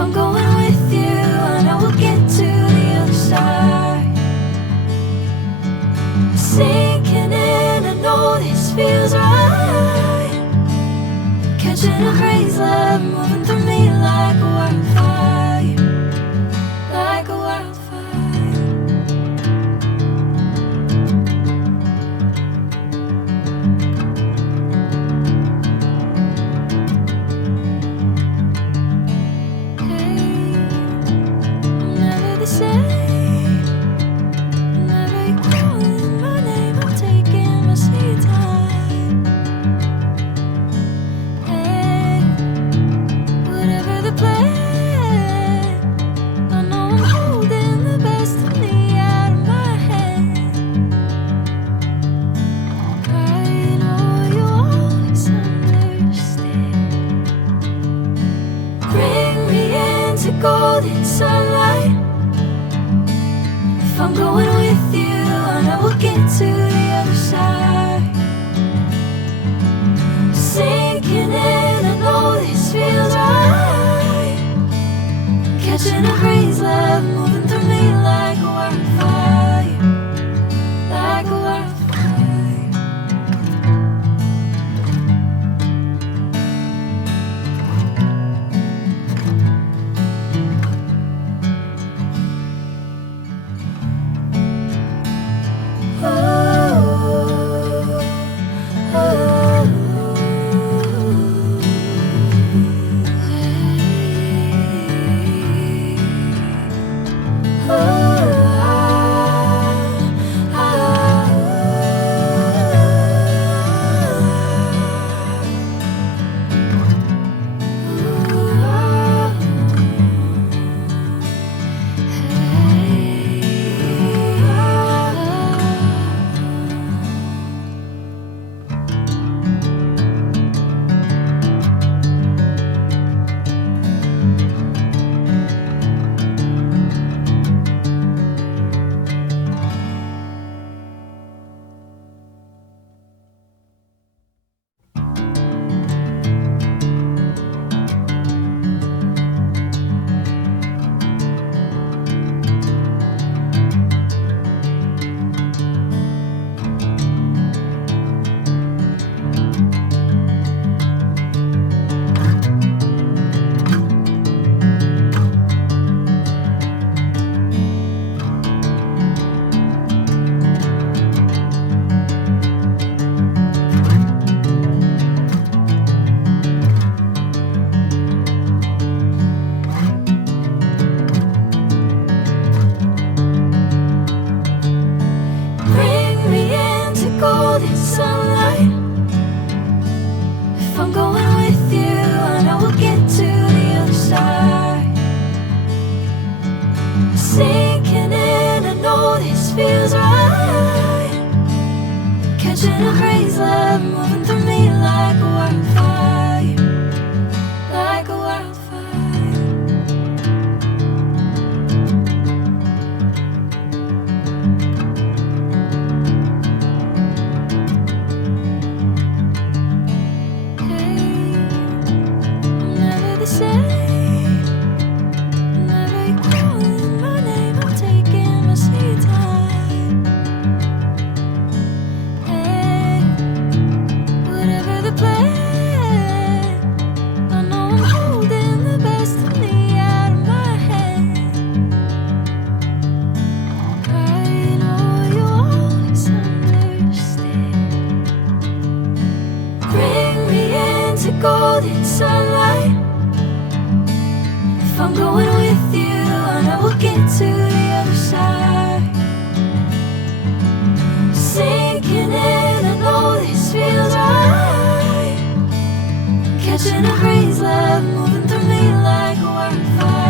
I'm going with you, I know we'll get to the other side. Sinking in, I know this feels right. Catching a crazy love, moving through me like a wildfire, like a wildfire. Golden sunlight. If I'm going with you, I know we'll get to the other side. Sinking in, I know this feels right. Catching a crazy love, moving through me like a wildfire, like a wildfire. Sinking in, I know this feels right. Catching a crazy love, moving through me like a wildfire, like a wildfire. Hey, I'm never the same. Golden sunlight. If I'm going with you, I know we'll get to the other side. Sinking in, I know this feels right. Catching a crazy love, moving through me like a wildfire.